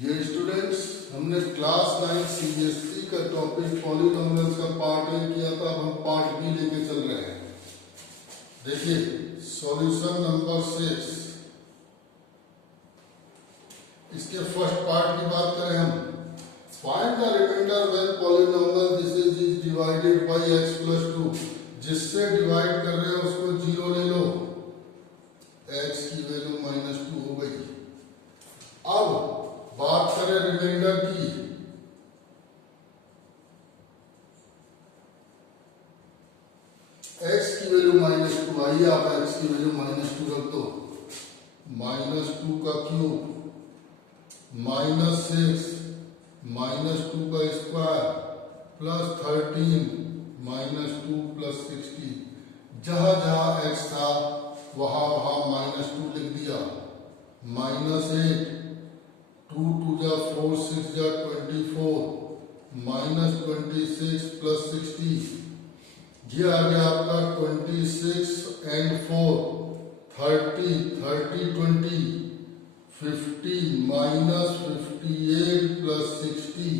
Dear students, हमने class 9 CBSE का topic polynomials का पार्ट ए किया था। अब हम पार्ट बी लेके चल रहे हैं। देखिए सॉल्यूशन नंबर 6, इसके फर्स्ट पार्ट की बात करें हम। Find the reminder when polynomial this is divided by x + 2। जिससे डिवाइड कर रहे हैं उसको 0 ले लो, x की वैल्यू -2 हो गई। अब बात करें रिमाइंडर की, x की वैल्यू -2 आई। आप x की वैल्यू -2 रख दो। -2 का क्यूब -6 -2 का स्क्वायर प्लस 13 -2 प्लस 60। जहां जहां x था वहां -2 लिख दिया। -8 2 2 जा 4 6 जा 24 -26 प्लस 60। ये आ गया आपका 26 एंड 4 30 30 20 50 -58 प्लस 60।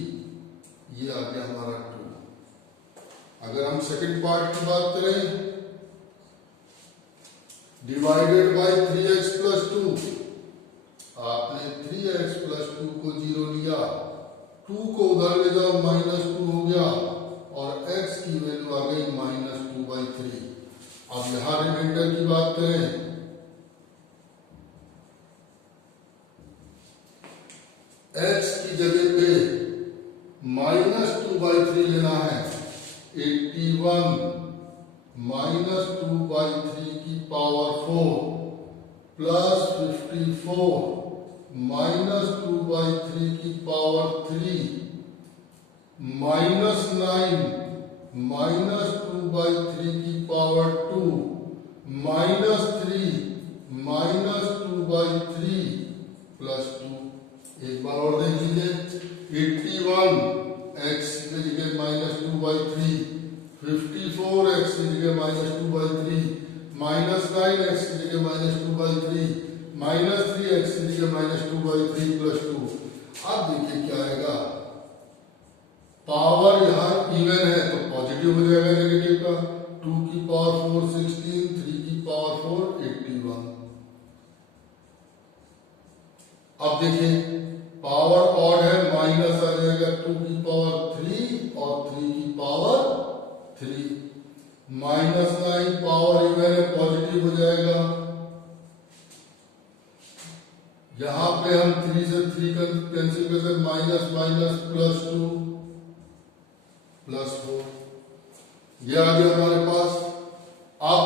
ये आ गया हमारा 2। अगर हम सेकंड पार्ट की बात करें, डिवाइडेड बाय 3x + 2। आपने 3x + 2 को 0 लिया, 2 को उधर ले जाओ -2 हो गया और x की वैल्यू आ गई -2/3। अब यहां रिमाइंडर की बात करें, x की जगह पे -2/3 लेना है। 81 -2/3 की पावर 4 प्लस 54 -2/3 की पावर 3 -9 -2/3 की पावर 2 -3 -2/3 प्लस 2। एक बार और देख लीजिए, 81 x की जगह -2/3, 54 x की जगह -2/3, -9 x की जगह -2/3, -3 x की जगह -2/3 प्लस 2। अब देखिए क्या आएगा, पावर यहां इवन है तो पॉजिटिव हो जाएगा, नेगेटिव का 2 की पावर 4 16, 3 की पावर 4 81। अब देखिए पावर ऑड है, माइनस आ जाएगा 2 की पावर 3 और 3 की पावर 3। -9 पावर इवन है, पॉजिटिव हो जाएगा। यहां पे हम 3 से 3 कैंसिल करते, माइनस प्लस 2 प्लस 4। ये आ गया हमारे पास। अब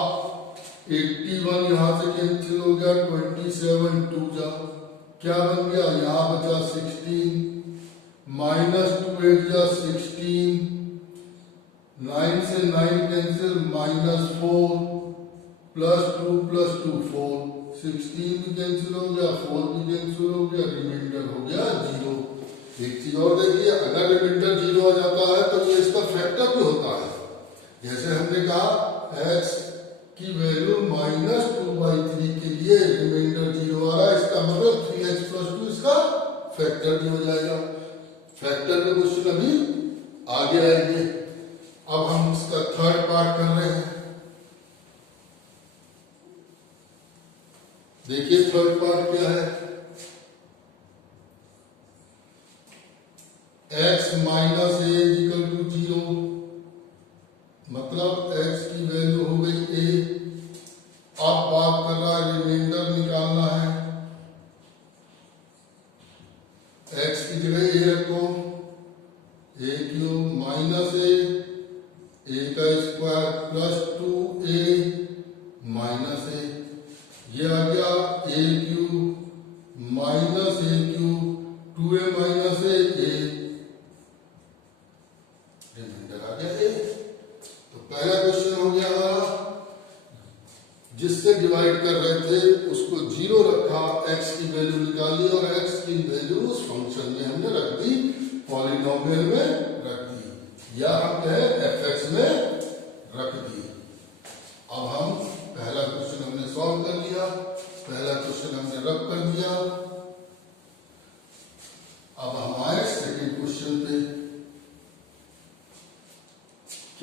81 यहां से कैंसिल हो गया, 27 2 जा क्या बन गया, यहां बचा 16 -2 8 जा 16, 9 से 9 कैंसिल -4 प्लस 2 प्लस 2 4, 16 भी कैंसिल हो गया, 4 भी कैंसिल हो गया, रिमाइंडर हो गया 0। एक चीज और देखिए, अगर रिमाइंडर 0 आ जाता है तो ये इसका फैक्टर भी होता है। जैसे हमने कहा x की वैल्यू -2/3 के लिए रिमाइंडर 0 आ रहा है, इसका मतलब 3x + 2 इसका फैक्टर भी हो जाएगा। फैक्टर में क्वेश्चन अभी आगे आएंगे। अब हम इसका थर्ड पार्ट कर रहे हैं। देखिए थर्ड पार्ट क्या है, x - a = 0, मतलब x की वैल्यू हो गई a। अब बात कर रहा है रिमाइंडर निकालना है। x की जगह a रखो, a क्यूब -a का स्क्वायर प्लस 2a -a। ये आ गया a cube -a cube 2a -a remainder आ गया a। तो पहला क्वेश्चन हो गया हमारा, जिससे डिवाइड कर रहे थे उसको 0 रखा, x की वैल्यू निकाली और x की वैल्यू उस फंक्शन में हमने रख दी, पॉलिनोमियल में रख दी, या हम कहें fx में रख दी। अब हम पहला क्वेश्चन हमने सॉल्व कर लिया, पहला क्वेश्चन हमने रब कर दिया।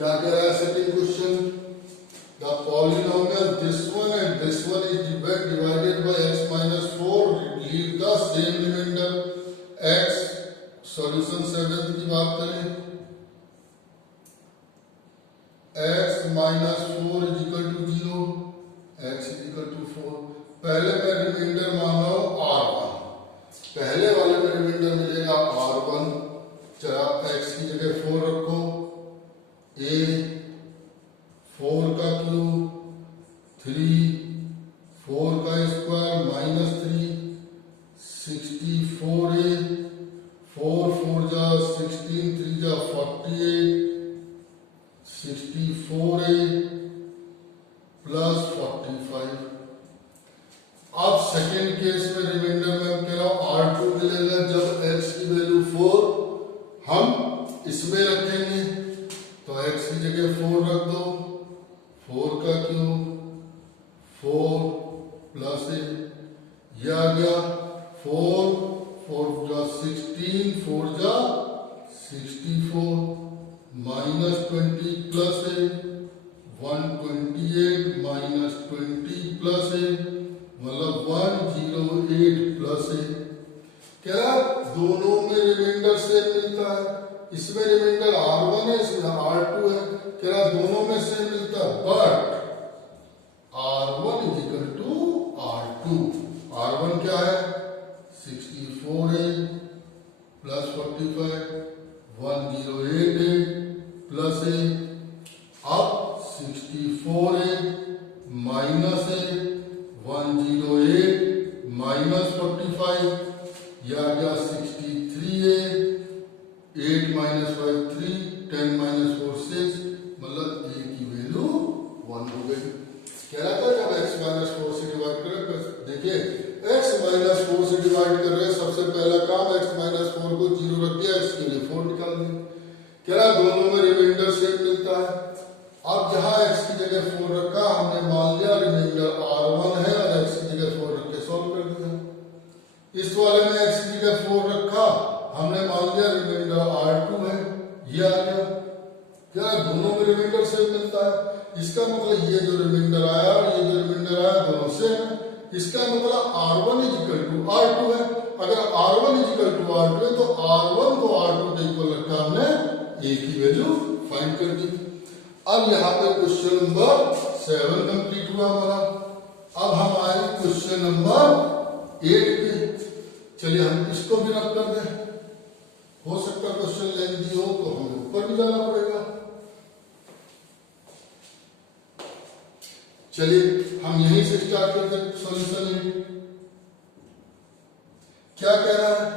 क्या कह रहा है second question? The polynomial this one and this one is divided by x minus 4 leave the same reminder x। Solution seventh की बात करें, x minus 4 is equal to 0, x is equal to 4। पहले मैं रिमाइंडर मान रहा हूं r1, पहले वाले में रिमाइंडर मिलेगा r1। चला x की जगह 4 रखो, a 4 का क्यूब 3 4 का स्क्वायर माइनस 3 64a 4 4 जा 16 3 जा 48 64a प्लस 45। अब सेकेंड केस में रिमाइंडर में हम कह रहा हूं R2 मिलेगा जब x की वैल्यू 4 हम इसमें रखेंगे, तो x की जगह 4 रख दो, 4 का क्यूब 4 प्लस a, यह आ गया 4 4 जा 16 4 जा 64 minus 20 plus a 128 minus 20 plus a मतलब 108 प्लस a। क्या दोनों में रिमाइंडर सेम मिलता है? इसमें रिमाइंडर R1 है, इसमें R2 है, क्या दोनों में सेम मिलता है, but R1 is equal to R2। R1 क्या है 64a plus 45 108a plus a, अब 64a माइनस a 108 माइनस 45, यह आ गया 63a 8 माइनस 5 3 10 माइनस 4 6 मतलब a की वैल्यू 1 हो गई। कह रहा था जब x माइनस 4 से डिवाइड करें, देखिए x माइनस 4 से डिवाइड कर रहे हैं, सबसे पहला काम x माइनस 4 को 0 रख दिया, x के लिए 4 निकाल दिया। कह रहा दोनों में रिमाइंडर सेम मिलता है। अब जहां x की जगह 4 रखा, हमने मान लिया रिमाइंडर R1 है और x की जगह 4 रख के सॉल्व कर दिया। इस वाले में x की जगह 4 रखा, हमने मान लिया रिमाइंडर R2 है, ये आ गया। क्या दोनों में रिमाइंडर सेम मिलता है? इसका मतलब ये जो रिमाइंडर आया और ये जो रिमाइंडर आया दोनों सेम है। इसका मतलब R1 is equal to R2 है। अगर R1 is equal to R2 है तो R1 को R2 के इक्वल रखा हमने, a की वैल्यू फाइंड कर दी। अब यहाँ पे क्वेश्चन नंबर 7 कंप्लीट हुआ हमारा। अब हम आए क्वेश्चन नंबर 8 पे। चलिए हम इसको भी रख कर दें, हो सकता है क्वेश्चन लेंथी हो तो हमें ऊपर भी जाना पड़ेगा। चलिए हम यहीं से स्टार्ट करते हैं सॉल्यूशन। क्या कह रहा है?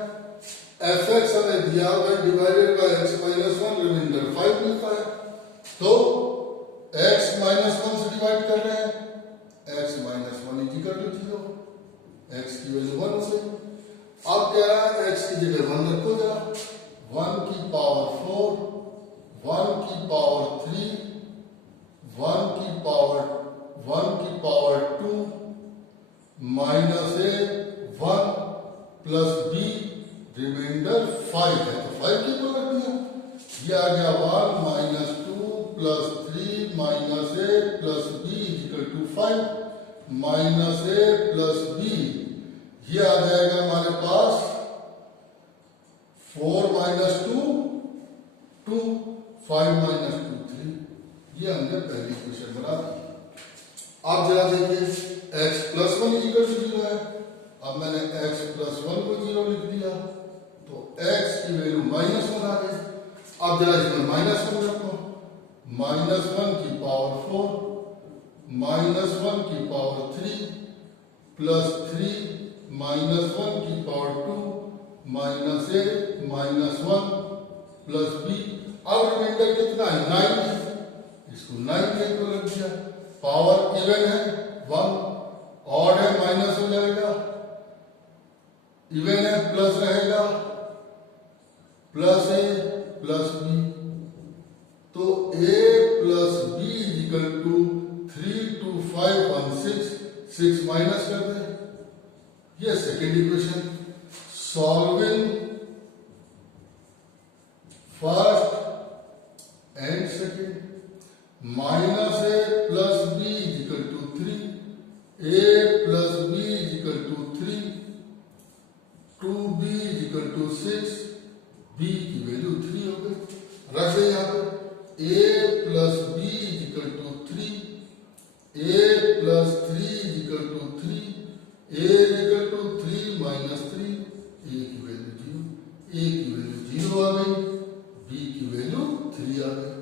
fx हमें दिया हुआ है divided by x minus 1 reminder 5 मिलता है, तो x माइनस 1 से डिवाइड कर रहे हैं, x minus 1 is equal to 0, x की वैल्यू 1 हो गई। अब कह रहा है x की जगह 1 रखो जरा, 1 की पावर 4 1 की पावर 3 1 की power 2 minus a 1 plus b reminder 5 है, तो 5 की इक्वल रख दिया। ये आ गया 1 minus 2 plus 3 minus a plus b equal to 5 minus a plus b, ये आ जाएगा हमारे पास 4 माइनस 2 2 5 माइनस 2 3। ये हमने पहली इक्वेशन बना दी। अब जरा देखिए x प्लस 1 इक्वल टू 0 है। अब मैंने x प्लस 1 को 0 लिख दिया, तो x की वैल्यू माइनस 1 आ गई। अब जरा इसमें माइनस 1 रखो, माइनस 1 की पावर 4 माइनस 1 की पावर 3 प्लस 3 माइनस 1 की power 2 minus a minus 1 plus b। अब रिमाइंडर कितना है 9 है, इसको 9 के इक्वल रख दिया। पावर इवन है 1, ऑड है माइनस हो जाएगा, इवन है प्लस रहेगा, प्लस a प्लस b, तो a plus b is equal to 3 2 5 1 6 6 minus कर दे। ये second equation. Solving first and second, b की वैल्यू 3 हो गई। रख दे यहाँ पे a plus b equal to 3, a plus 3 equal to 3, a equal to 3 minus 3, a की वैल्यू 0, a की वैल्यू 0 आ गई, b की वैल्यू 3 आ गई।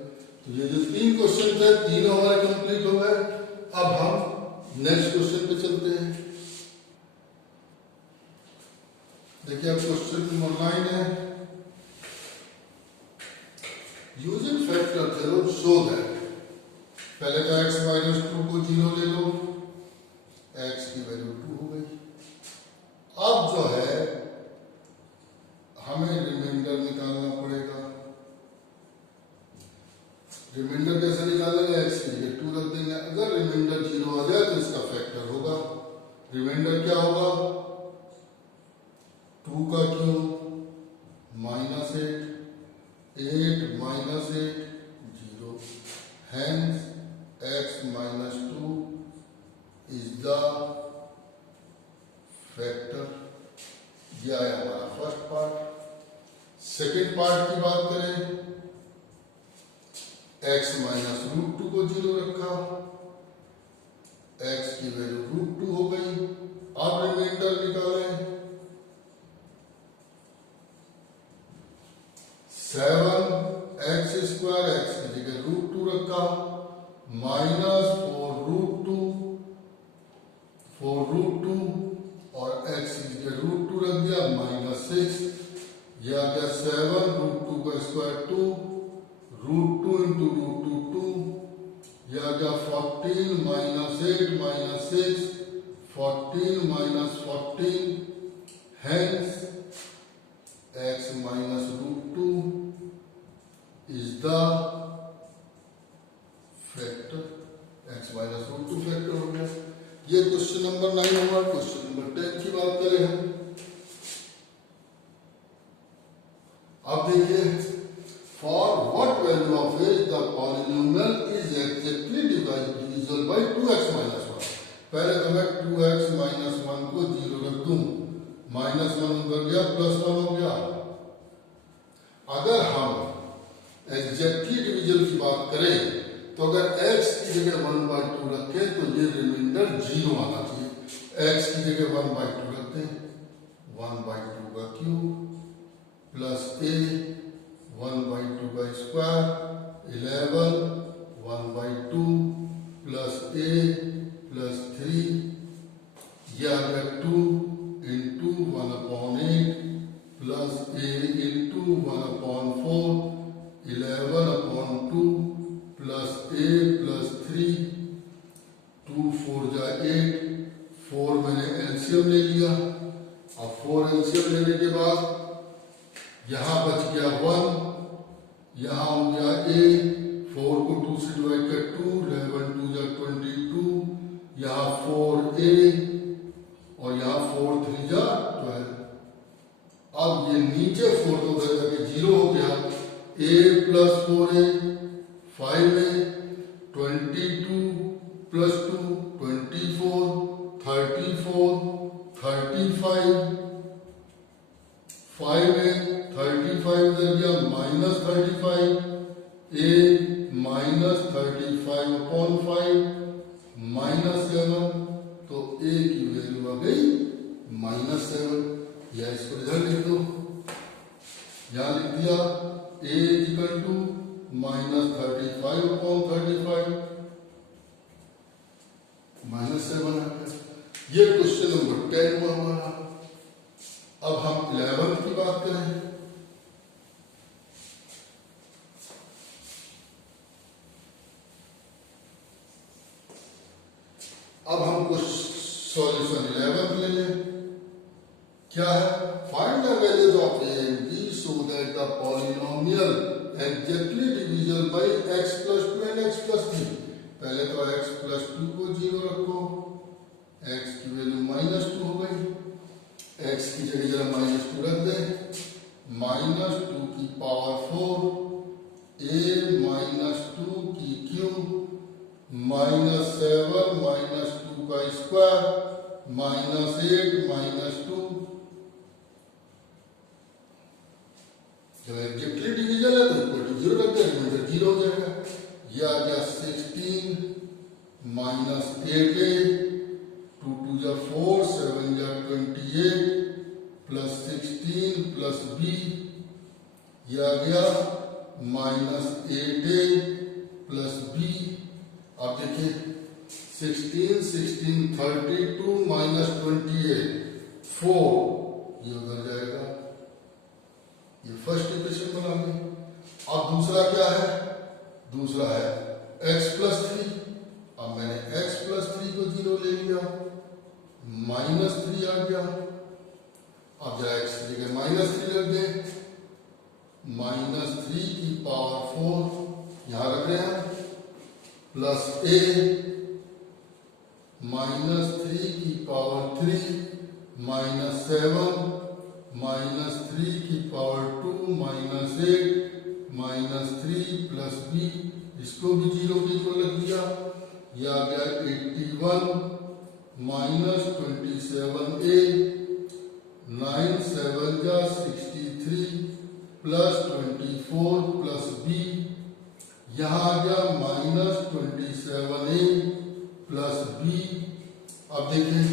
तो ये जो 3 क्वेश्चन थे तीनों हमारे कंप्लीट हो गए। अब हम नेक्स्ट क्वेश्चन पे चलते हैं। देखिए अब क्वेश्चन नंबर 9 है, using factor theorem show that, पहले तो x माइनस 2 को 0 ले लो, x की वैल्यू 2 हो गई। अब जो है हमें रिमाइंडर निकालना पड़ेगा। रिमाइंडर कैसे निकालेंगे, x की जगह 2 रख देंगे। अगर रिमाइंडर 0 आ जाए तो इसका फैक्टर होगा। रिमाइंडर क्या होगा, 2 का cube minus 8, 8 minus 8 0, hence x minus 2 is the factor। यह है हमारा फर्स्ट पार्ट। सेकेंड पार्ट की बात करें, x माइनस रूट 2 को 0 रखा, x की वैल्यू रूट 2 हो गई। अब रिमाइंडर निकालें, 7x स्क्वायर, x की जगह रूट 2 रखा, माइनस 4 रूट 2 और x की जगह रूट 2 रख दिया, माइनस 6। यह आ गया 7 रूट 2 का स्क्वायर 2, रूट 2 इंटू रूट 2 2, यह आ गया 14 minus 8 minus 6, 14 minus 14, hence x minus root 2 is the factor। x minus root 2 factor हो गया। ये क्वेश्चन नंबर 9 होगा। क्वेश्चन नंबर 10 की बात करें हम, अब देखिए, for what value of a the polynomial is exactly divisible by 2x minus 1। पहले तो मैं 2x minus 1 को 0 रख दूं, माइनस 1 उधर गया, प्लस 1 हो गया। अगर हम एग्जैक्टली डिवीजन की बात करें तो अगर x की जगह 1/2 रखें तो ये रिमाइंडर 0 आना चाहिए। x की जगह 1/2 रख दें, 1/2 का क्यूब प्लस a 1/2 का स्क्वायर 11, 1/2 प्लस a प्लस 3, यह आ गया 2 into 1/8 plus a into 1/4, 11/2 plus a plus 3, 2 4 जा 8, 4 मैंने एलसीएम ले लिया। अब 4 एलसीएम लेने के बाद यहां बच गया 1, यहां हो गया a, 4 को 2 से डिवाइड कर 2, 11 2 जा 22, यहां 4a और यहां 4 3 जा 12। अब ये नीचे 4 तो उधर जाके 0 हो गया, a plus 4a 5a, 22 plus 2 24, 34 35, 5a 35 उधर गया, माइनस 35, a माइनस 35/5 माइनस 7, तो a की वैल्यू आ गई -7। या इसको इधर लिख दो, यहां लिख दिया a इक्वल टू -35/35 -7 आ गया। ये क्वेश्चन नंबर 10 हुआ हमारा। अब हम 11 की बात करें, अब हम कुछ सॉल्यूशन 11 ले लें। क्या है, find the values of a and b so that the polynomial exactly divisible by x plus 2 and x plus 3। पहले तो x plus 2 को 0 रखो, x की वैल्यू -2 हो गई, x की जगह जरा -2 रख दे, -2 की पावर 4, a -2 की क्यूब -7 -2 का स्क्वायर -8 -2, जब एग्जैक्टली डिविजन है तो इक्वल टू 0 रख दे, रिमाइंडर 0 हो जाएगा। ये आ गया 16 माइनस 8a, 2 2 जा 4, 7 जा 28 प्लस 16 प्लस b, ये आ गया माइनस 8a प्लस b। अब देखिए 16 16 32 माइनस 28 4, ये उधर जाएगा, ये फर्स्ट इक्वेशन बना ली। अब दूसरा क्या है, दूसरा है x प्लस 3। अब मैंने x प्लस 3 को 0 ले लिया, माइनस 3 आ गया। अब जरा x की जगह माइनस 3 रख दे, माइनस 3 की पावर 4 यहां रख रहे हैं, प्लस a माइनस 3 की पावर 3 माइनस 7 माइनस 3 की power 2 minus 8 minus 3 plus b, इसको भी 0 के इक्वल रख दिया। यह आ गया 81 माइनस 27a, 9 7 जा 63 प्लस 24 प्लस b, यहां आ गया माइनस 27a प्लस b। अब देखें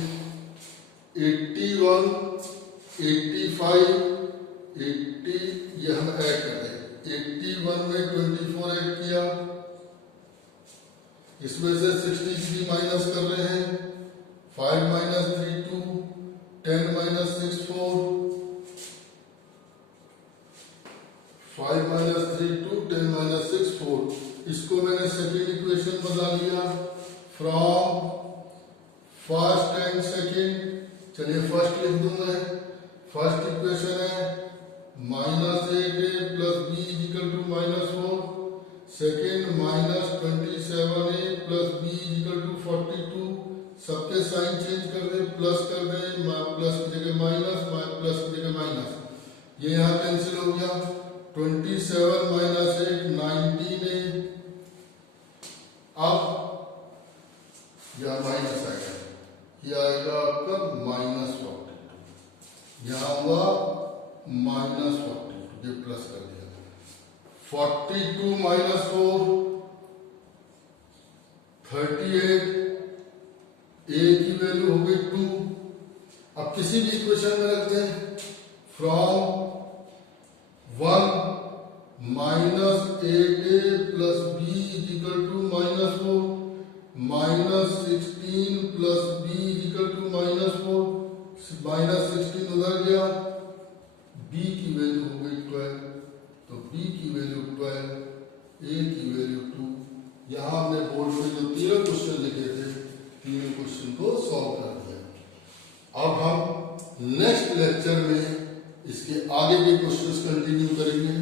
81 85 80, यह हम ऐड कर रहे हैं, 81 में 24 ऐड किया, इसमें से 63 माइनस कर रहे हैं, 5 माइनस 3 2, 10 माइनस 6 4, 5 माइनस 3 2, 10 माइनस 6 4। इसको मैंने सेकेंड इक्वेशन बना लिया फ्रॉम फर्स्ट एंड सेकेंड। चलिए फर्स्ट लिख दूं मैं, फर्स्ट इक्वेशन है minus 8a plus b equal to minus 4, second minus 27a plus b equal to 42। सबके साइन चेंज कर दे, प्लस कर दे, प्लस की जगह माइनस, प्लस की जगह माइनस, ये यहाँ कैंसिल हो गया। 27 माइनस 8 19a, अब यह माइनस आएगा, यह आएगा आपका माइनस 42, यहां हुआ माइनस 42, ये प्लस कर दिया। 42 माइनस 4 38, a की वैल्यू हो गई 2। अब किसी भी इक्वेशन में रखते हैं, from 1 minus 8a plus b equal to minus 4, minus 16 plus b equal to minus 4, minus 16 उधर गया, b की वैल्यू हो गई 12, तो b की वैल्यू 12, a की वैल्यू 2। यहां हमने बोर्ड में जो तीनों क्वेश्चन लिखे थे, तीनों क्वेश्चन को सॉल्व कर दिया। अब हम नेक्स्ट लेक्चर में इसके आगे के क्वेश्चंस कंटिन्यू करेंगे।